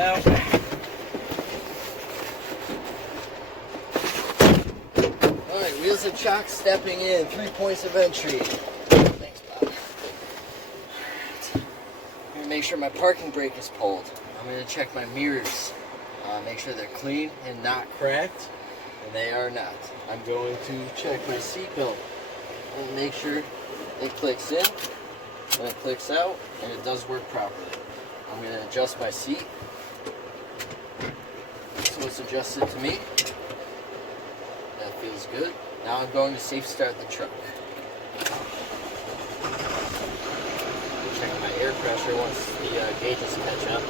out. Alright, wheels and chocks stepping in. 3 points of entry. Thanks, Bob. I'm going to make sure my parking brake is pulled. I'm going to check my mirrors. Make sure they're clean and not cracked. And they are not. I'm going to check my seat belt and make sure it clicks in and it clicks out and it does work properly. I'm going to adjust my seat so it's adjusted to me. That feels good. Now I'm going to safe start the truck. Check my air pressure once the gauges catch up.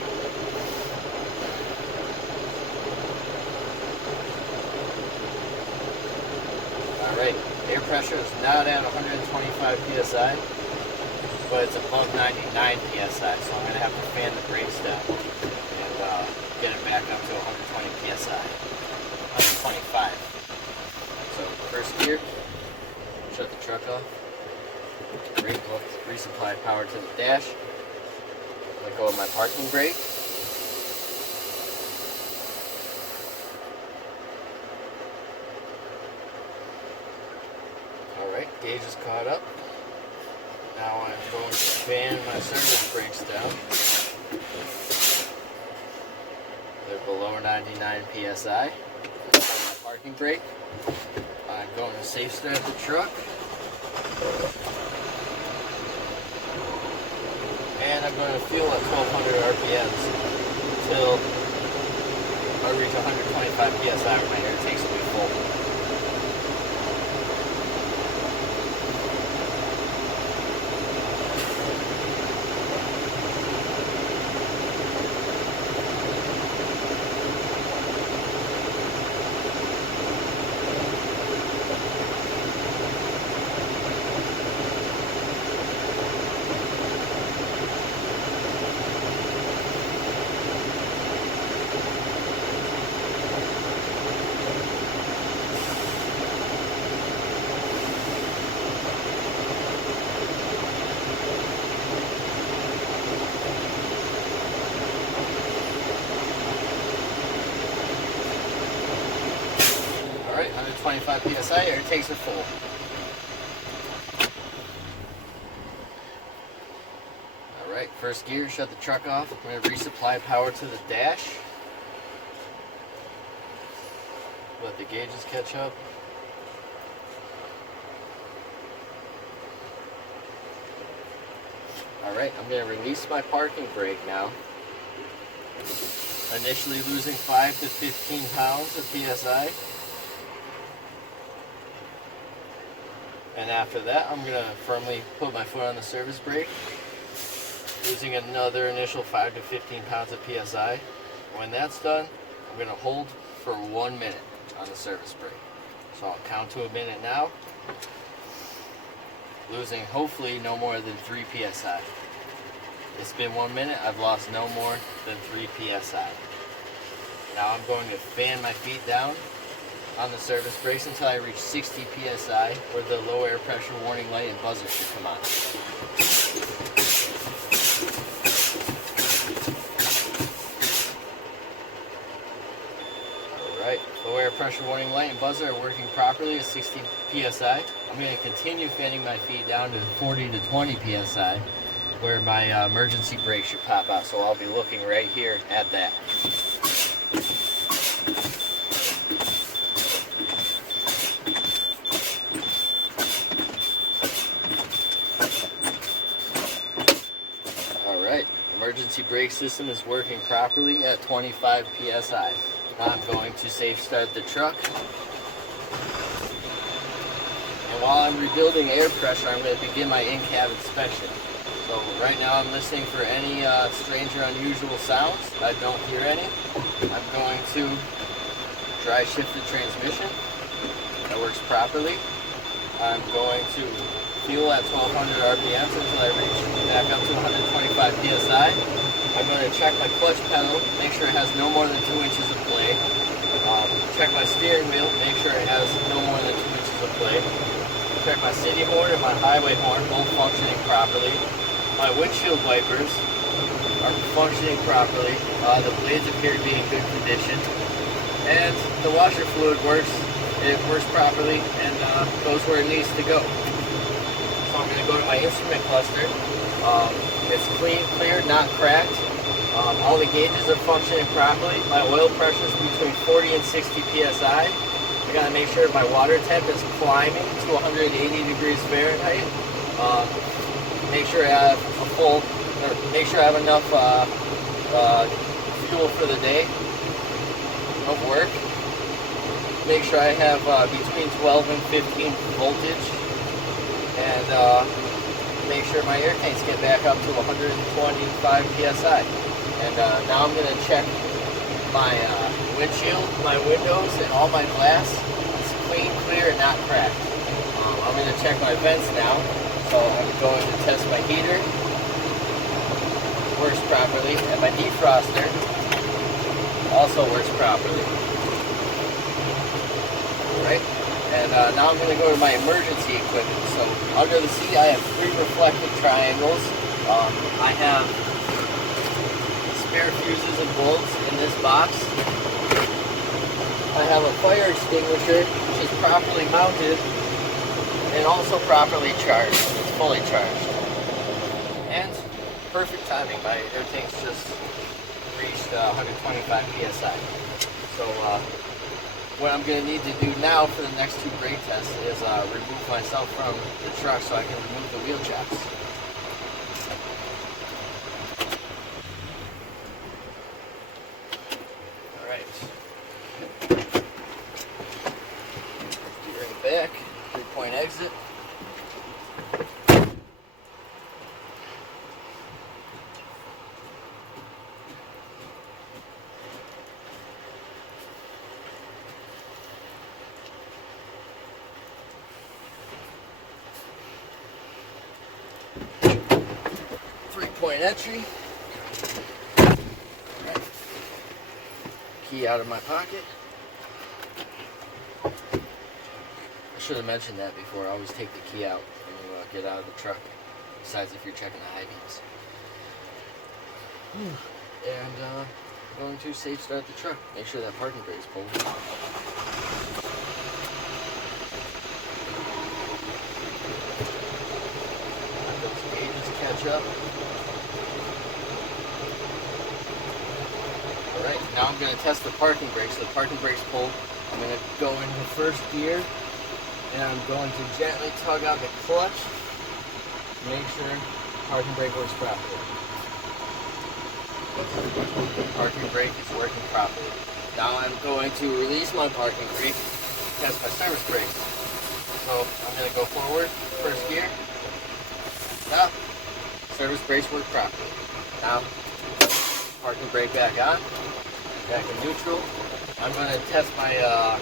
Alright, air pressure is not at 125 psi, but it's above 99 psi, so I'm going to have to fan the brakes down and get it back up to 120 psi, 125. So first gear, shut the truck off, resupply power to the dash, let go of my parking brake. Alright, gauge is caught up. Now I'm going to fan my service brakes down. They're below 99 psi. My parking brake. I'm going to safe start the truck. And I'm going to fuel at 1200 RPMs until I reach 125 psi when my air tanks will be full. Alright, 125 psi, air tanks are full. Alright, first gear, shut the truck off. I'm going to resupply power to the dash. Let the gauges catch up. Alright, I'm going to release my parking brake now. Initially losing 5 to 15 pounds of PSI. And after that, I'm going to firmly put my foot on the service brake, losing another initial 5 to 15 pounds of PSI. When that's done, I'm going to hold for 1 minute on the service brake. So I'll count to a minute now, losing hopefully no more than 3 PSI. It's been 1 minute, I've lost no more than 3 PSI. Now I'm going to fan my feet down on the service brakes until I reach 60 psi, where the low air pressure warning light and buzzer should come on. Alright, low air pressure warning light and buzzer are working properly at 60 psi. I'm going to continue fanning my feet down to 40 to 20 psi, where my emergency brake should pop out, so I'll be looking right here at that. Emergency brake system is working properly at 25 psi. Now I'm going to safe start the truck. And while I'm rebuilding air pressure, I'm going to begin my in-cab inspection. So right now I'm listening for any strange or unusual sounds. I don't hear any. I'm going to dry shift the transmission. That works properly. I'm going to fuel at 1200 RPMs until I reach back up to 125 psi. I'm going to check my clutch pedal, make sure it has no more than 2 inches of play. Check my steering wheel, make sure it has no more than 2 inches of play. Check my city horn and my highway horn, both functioning properly. My windshield wipers, are functioning properly. The blades appear to be in good condition, and the washer fluid works. It works properly and goes where it needs to go. So I'm going to go to my instrument cluster. It's clean, clear, not cracked. All the gauges are functioning properly. My oil pressure is between 40 and 60 psi. I got to make sure my water temp is climbing to 180 degrees Fahrenheit. Make sure I have make sure I have enough fuel for the day of work. Make sure I have between 12 and 15 voltage, and make sure my air tanks get back up to 125 psi. And now I'm going to check my windshield, my windows, and all my glass. It's clean, clear, and not cracked. I'm going to check my vents now. So I'm going to test my heater. Works properly. And my defroster also works properly. Alright. And now I'm going to go to my emergency equipment. So under the seat I have 3 reflective triangles. I have spare fuses and bulbs in this box. I have a fire extinguisher which is properly mounted and also properly charged. It's fully charged. And perfect timing. My air tank's just reached 125 psi. So what I'm going to need to do now for the next 2 brake tests is remove myself from the truck so I can remove the wheel chocks. Back, 3-point exit. Three-point entry. Right. Key out of my pocket. I should have mentioned that before. I always take the key out when you get out of the truck, besides if you're checking the high beams. And I'm going to safe start the truck. Make sure that parking brake is pulled. Let those gauges catch up. Alright, now I'm going to test the parking brake. So the parking brake's pulled. I'm going to go into first gear. And I'm going to gently tug out the clutch to make sure the parking brake works properly. The parking brake is working properly. Now I'm going to release my parking brake, test my service brake. So I'm going to go forward, first gear, stop, service brakes work properly. Now, parking brake back on, back in neutral. I'm going to test my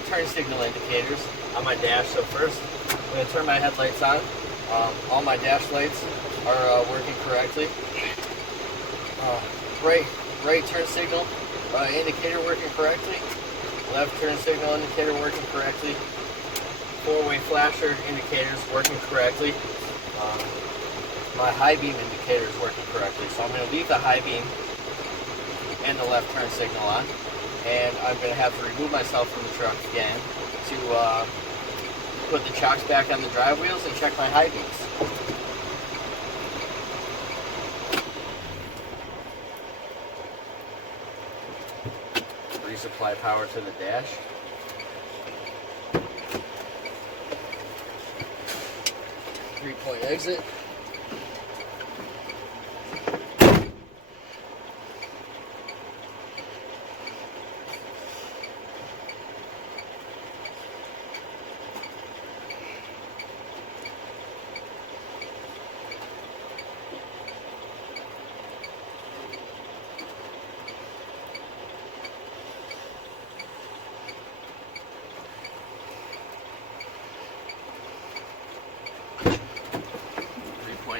turn signal indicators on my dash. So first, I'm going to turn my headlights on. All my dash lights are working correctly. Right turn signal indicator working correctly. Left turn signal indicator working correctly. 4-way flasher indicators working correctly. My high beam indicator is working correctly. So I'm going to leave the high beam and the left turn signal on. And I'm going to have to remove myself from the truck again to put the chocks back on the drive wheels and check my high beams. Resupply power to the dash. Three-point exit.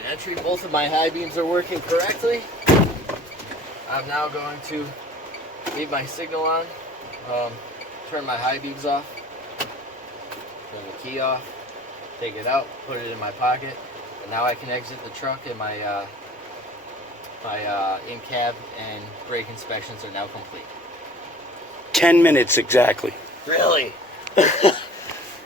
Entry. Both of my high beams are working correctly. I'm now going to leave my signal on, turn my high beams off, turn the key off, take it out, put it in my pocket, and now I can exit the truck and my My in-cab and brake inspections are now complete. 10 minutes exactly. Really?